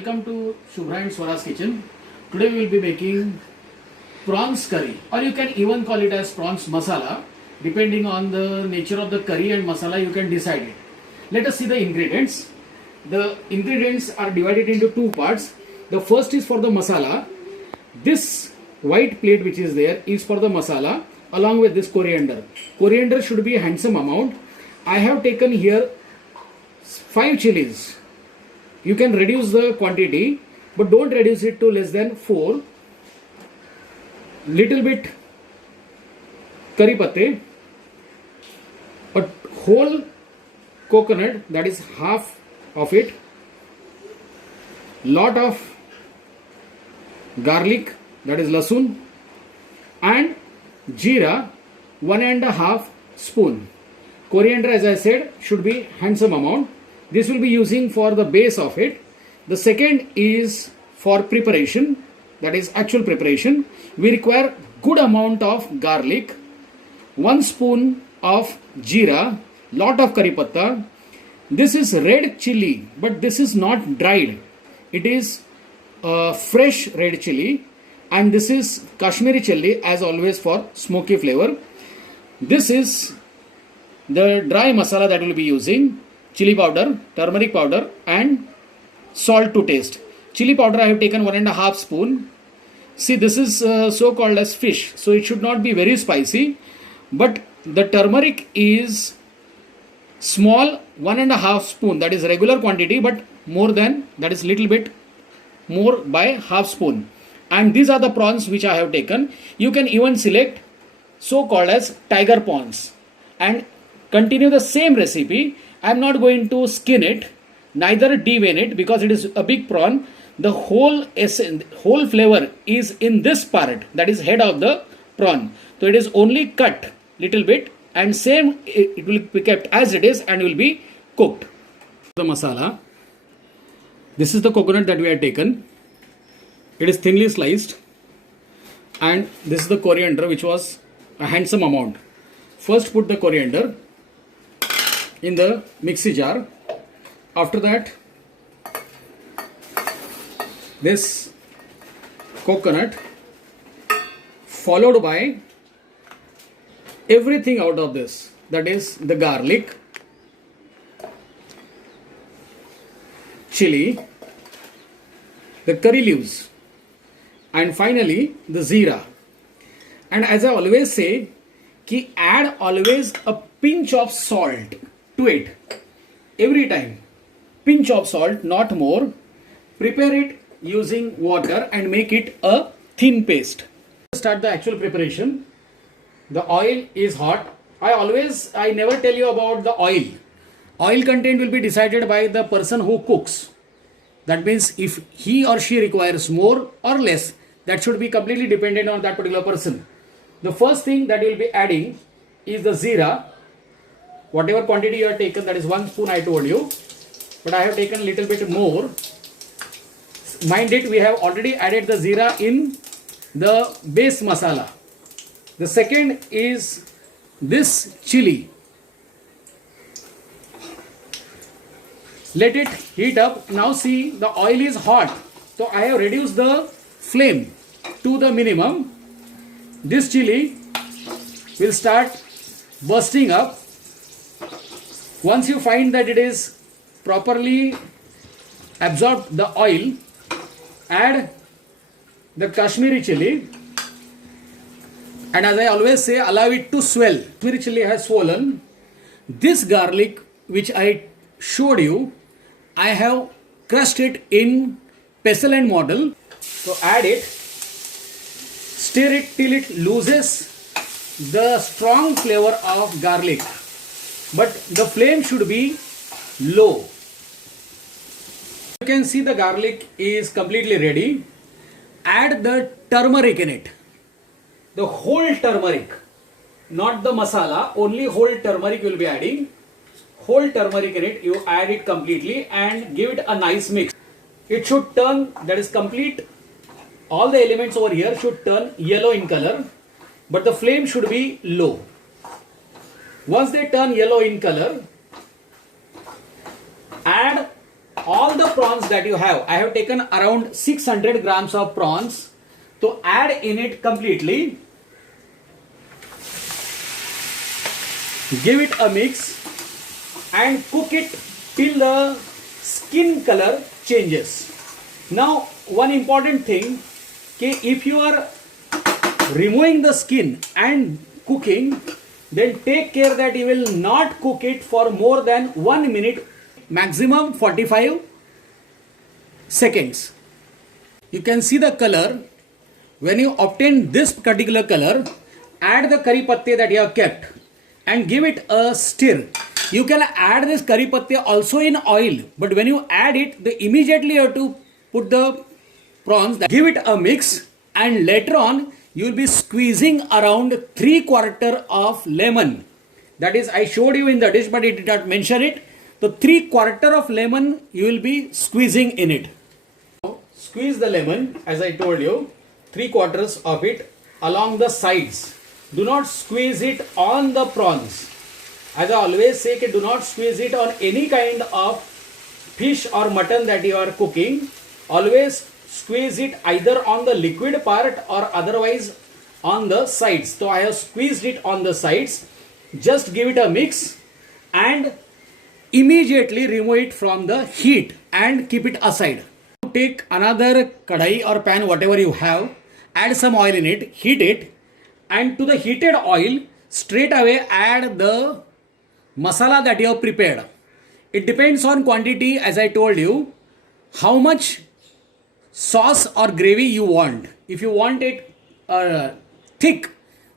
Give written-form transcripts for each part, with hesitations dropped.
Welcome to Shubhra and Swara's kitchen. Today we will be making prawns curry, or you can even call it as prawns masala. Depending on the nature of the curry and masala, you can decide it. Let us see the ingredients. The ingredients are divided into two parts. The first is for the masala. This white plate which is there is for the masala along with this coriander. Coriander should be a handsome amount. I have taken here 5 chilies. You can reduce the quantity, but don't reduce it to less than 4. Little bit curry patte, a whole coconut, that is half of it, lot of garlic, that is lasun, and jeera, 1.5 spoon. Coriander, as I said, should be handsome amount. This will be using for the base of it. The second is for preparation, that is actual preparation. We require good amount of garlic, 1 spoon of jeera, lot of curry patta. This is red chili, but this is not dried. It is fresh red chili, and this is Kashmiri chili, as always, for smoky flavor. This is the dry masala that we will be using. Chili powder, turmeric powder, and salt to taste. Chili powder I have taken 1.5 spoon. See, this is so called as fish, so it should not be very spicy, but the turmeric is small, 1.5 spoon, that is regular quantity, but more than that is little bit more by half spoon. And these are the prawns which I have taken. You can even select so called as tiger prawns and continue the same recipe. I am not going to skin it, neither devein it, because it is a big prawn. The whole flavor is in this part, that is head of the prawn. So it is only cut little bit, and same it will be kept as it is and will be cooked. The masala. This is the coconut that we have taken. It is thinly sliced, and this is the coriander, which was a handsome amount. First put the coriander in the mixie jar. After that, this coconut, followed by everything out of this, that is the garlic, chili, the curry leaves, and finally the jeera. And as I always say, ki add always a pinch of salt to it every time. Pinch of salt, not more. Prepare it using water and make it a thin paste. Start the actual preparation. The oil is hot. I never tell you about the oil. Oil content will be decided by the person who cooks. That means if he or she requires more or less, that should be completely dependent on that particular person. The first thing that you will be adding is the jeera. Whatever quantity you have taken, that is 1 spoon I told you, but I have taken little bit more. Mind it, we have already added the jeera in the base masala. The second is this chili. Let it heat up. Now see, the oil is hot, so I have reduced the flame to the minimum. This chili will start bursting up. Once you find that it is properly absorbed the oil, add the Kashmiri chili, and as I always say, allow it to swell. Kashmiri chili has swollen. This garlic which I showed you, I have crushed it in pestle and model. So add it, stir it till it loses the strong flavor of garlic, but the flame should be low. You can see the garlic is completely ready. Add the turmeric in it, the whole turmeric, not the masala, only whole turmeric you will be adding. Whole turmeric in it, you add it completely and give it a nice mix. It should turn, that is complete, all the elements over here should turn yellow in color, but the flame should be low. Once they turn yellow in color, add all the prawns that you have, I have taken around 600 grams of prawns to add in it completely. Give it a mix and cook it till the skin color changes. Now one important thing, if you are removing the skin and cooking, then take care that you will not cook it for more than 1 minute, maximum 45 seconds. You can see the color. When you obtain this particular color, add the curry patte that you have kept and give it a stir. You can add this curry patte also in oil, but when you add it, immediately you have to put the prawns, give it a mix, and later on you will be squeezing around 3/4 of lemon. That is, I showed you in the dish, but it did not mention it. The 3/4 of lemon you will be squeezing in it. Now, squeeze the lemon, as I told you, 3/4 of it along the sides. Do not squeeze it on the prawns. As I always say, do not squeeze it on any kind of fish or mutton that you are cooking. Always squeeze it either on the liquid part or otherwise on the sides. So I have squeezed it on the sides. Just give it a mix and immediately remove it from the heat and keep it aside. Take another kadai or pan, whatever you have, add some oil in it, heat it, and to the heated oil straight away add the masala that you have prepared. It depends on quantity, as I told you, how much sauce or gravy you want. If you want it thick,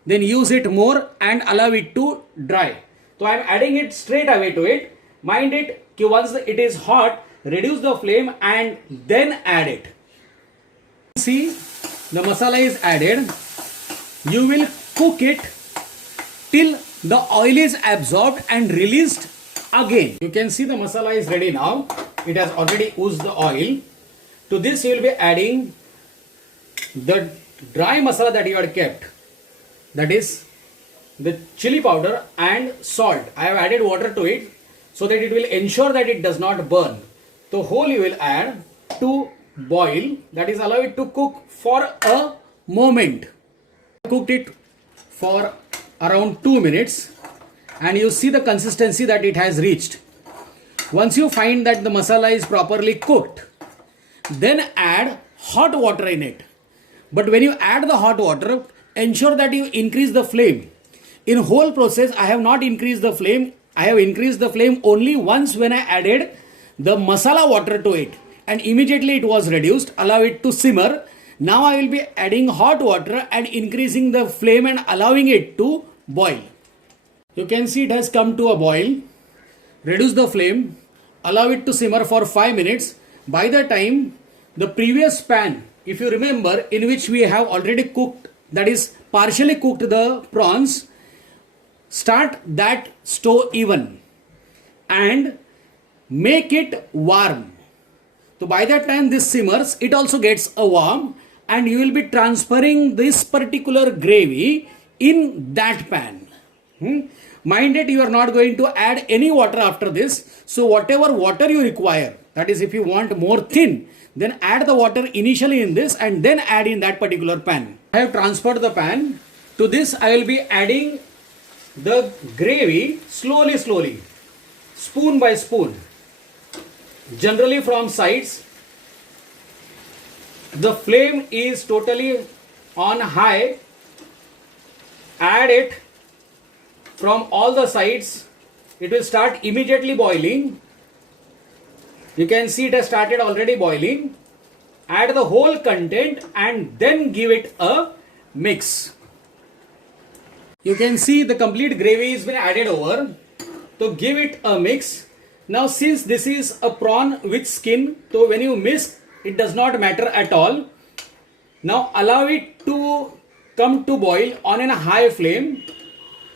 then use it more and allow it to dry. So I am adding it straight away to it. Mind it, once it is hot, reduce the flame and then add it. See, the masala is added. You will cook it till the oil is absorbed and released again. You can see the masala is ready now. It has already oozed the oil. To this you will be adding the dry masala that you had kept. That is the chili powder and salt. I have added water to it so that it will ensure that it does not burn. The whole you will add to boil, that is, allow it to cook for a moment. Cooked it for around 2 minutes and you see the consistency that it has reached. Once you find that the masala is properly cooked, then add hot water in it. But when you add the hot water, ensure that you increase the flame. In whole process, I have not increased the flame. I have increased the flame only once when I added the masala water to it, and immediately it was reduced. Allow it to simmer. Now I will be adding hot water and increasing the flame and allowing it to boil. You can see it has come to a boil. Reduce the flame. Allow it to simmer for 5 minutes. By the time the previous pan, if you remember, in which we have already cooked, that is partially cooked the prawns, start that stove even and make it warm. So by that time this simmers, it also gets a warm and you will be transferring this particular gravy in that pan. Mind it, you are not going to add any water after this. So whatever water you require, that is, if you want more thin, then add the water initially in this and then add in that particular pan. I have transferred the pan. To this I will be adding the gravy slowly, spoon by spoon, generally from sides. The flame is totally on high. Add it from all the sides. It will start immediately boiling. You can see it has started already boiling. Add the whole content and then give it a mix. You can see the complete gravy has been added over. So give it a mix. Now since this is a prawn with skin, so when you miss, it does not matter at all. Now allow it to come to boil on a high flame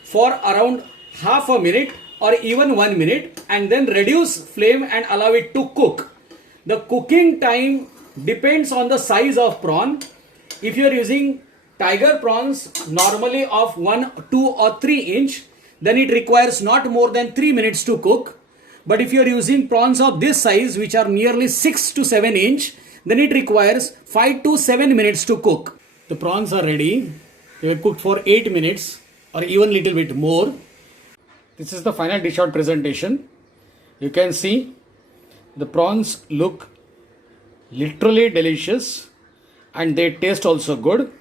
for around half a minute or even 1 minute, and then reduce flame and allow it to cook. The cooking time depends on the size of prawn. If you are using tiger prawns normally of 1, 2 or 3 inch, then it requires not more than 3 minutes to cook. But if you are using prawns of this size, which are nearly 6 to 7 inch, then it requires 5 to 7 minutes to cook. The prawns are ready. They were cooked for 8 minutes or even little bit more. This is the final dish out presentation. You can see the prawns look literally delicious and they taste also good.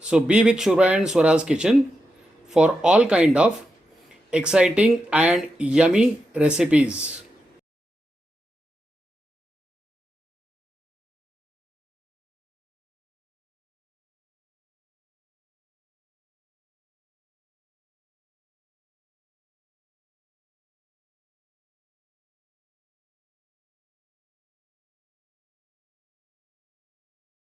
So be with Shurva and Swara's Kitchen for all kind of exciting and yummy recipes.